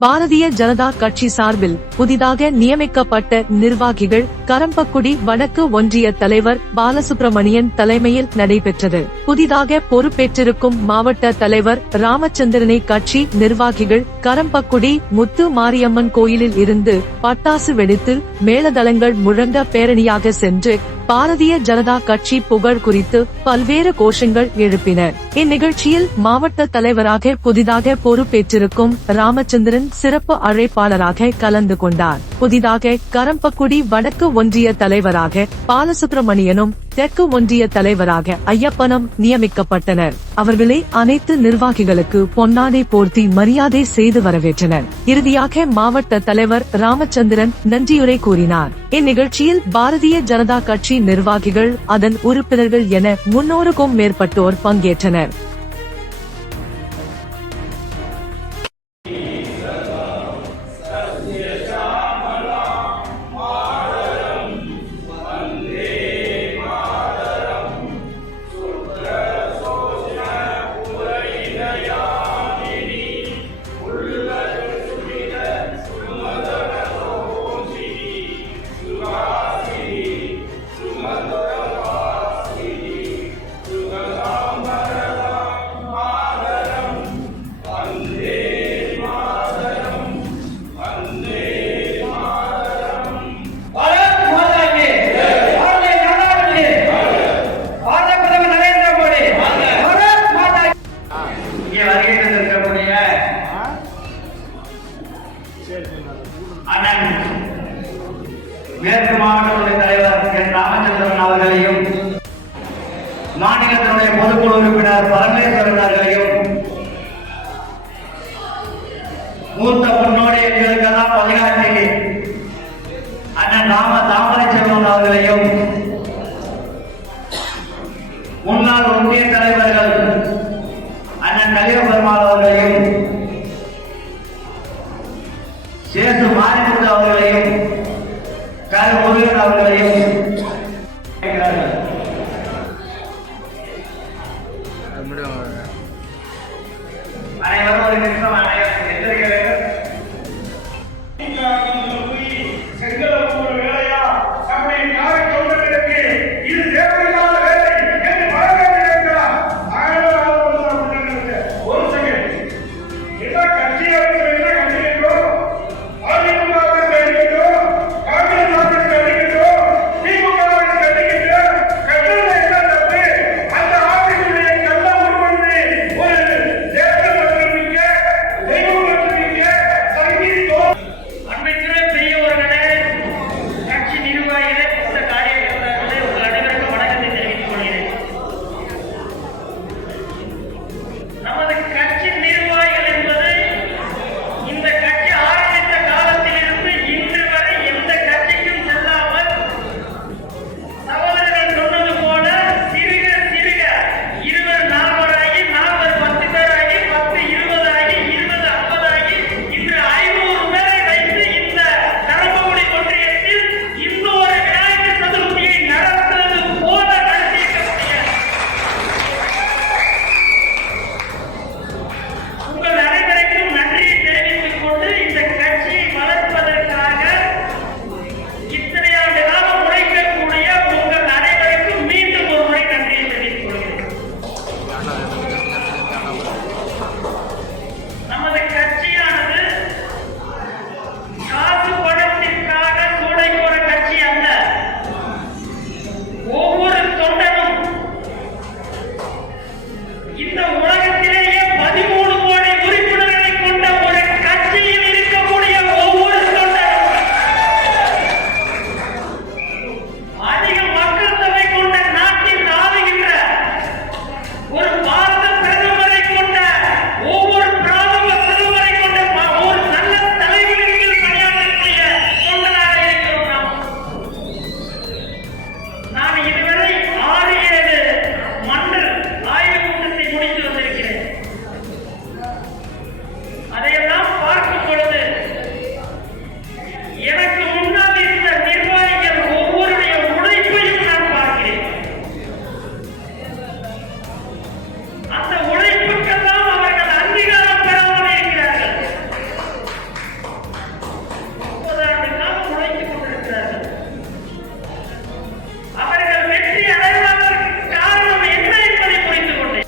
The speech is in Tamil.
பாரதிய ஜனதா கட்சி சார்பில் புதிதாக நியமிக்கப்பட்ட நிர்வாகிகள் கரம்பக்குடி வடக்கு ஒன்றிய தலைவர் பாலசுப்ரமணியன் தலைமையில் நடைபெற்றது. புதிதாக பொறுப்பேற்றிருக்கும் மாவட்ட தலைவர் ராமச்சந்திரனை கட்சி நிர்வாகிகள் கரம்பக்குடி முத்து மாரியம்மன் கோயிலில் இருந்து பட்டாசு வெடித்து மேளதளங்கள் முழங்க பேரணியாக சென்று பாரதிய ஜனதா கட்சி புகழ் குறித்து பல்வேறு கோஷங்கள் எழுப்பினர். இந்நிகழ்ச்சியில் மாவட்ட தலைவராக புதிதாக பொறுப்பேற்றிருக்கும் ராமச்சந்திரன் சிறப்பு அழைப்பாளராக கலந்து கொண்டார். புதிதாக கரம்பக்குடி வடக்கு ஒன்றிய தலைவராக பாலசுப்ரமணியனும் தெற்கு ஒன்றிய தலைவராக ஐயப்பனும் நியமிக்கப்பட்டனர். அவர்களே அனைத்து நிர்வாகிகளுக்கு பொன்னாடை போர்த்தி மரியாதை செய்து வரவேற்றனர். இறுதியாக மாவட்ட தலைவர் ராமச்சந்திரன் நன்றியுரை கூறினார். இந்நிகழ்ச்சியில் பாரதிய ஜனதா கட்சி நிர்வாகிகள் அதன் உறுப்பினர்கள் என 300க்கும் மேற்பட்டோர் பங்கேற்றனர். மேற்கு மாவட்ட தலைவர் என் ராமச்சந்திரன் அவர்களையும் மாநிலத்தினுடைய பொதுக்குழு உறுப்பினர் பரமேஸ்வரன் அவர்களையும் மூத்த முன்னோடி எங்களுக்கெல்லாம் வழிகாட்டி அண்ணன் தாமரை செல்வன் அவர்களையும் முன்னாள் ஒன்றிய தலைவர்கள் அண்ணன் கலியபெருமாள் அவர்களையும் சேசு மாரிமுத்து அவர்களையும் முருகன் அவர்களையும் அனைவரும் ஒரு நிமிஷம்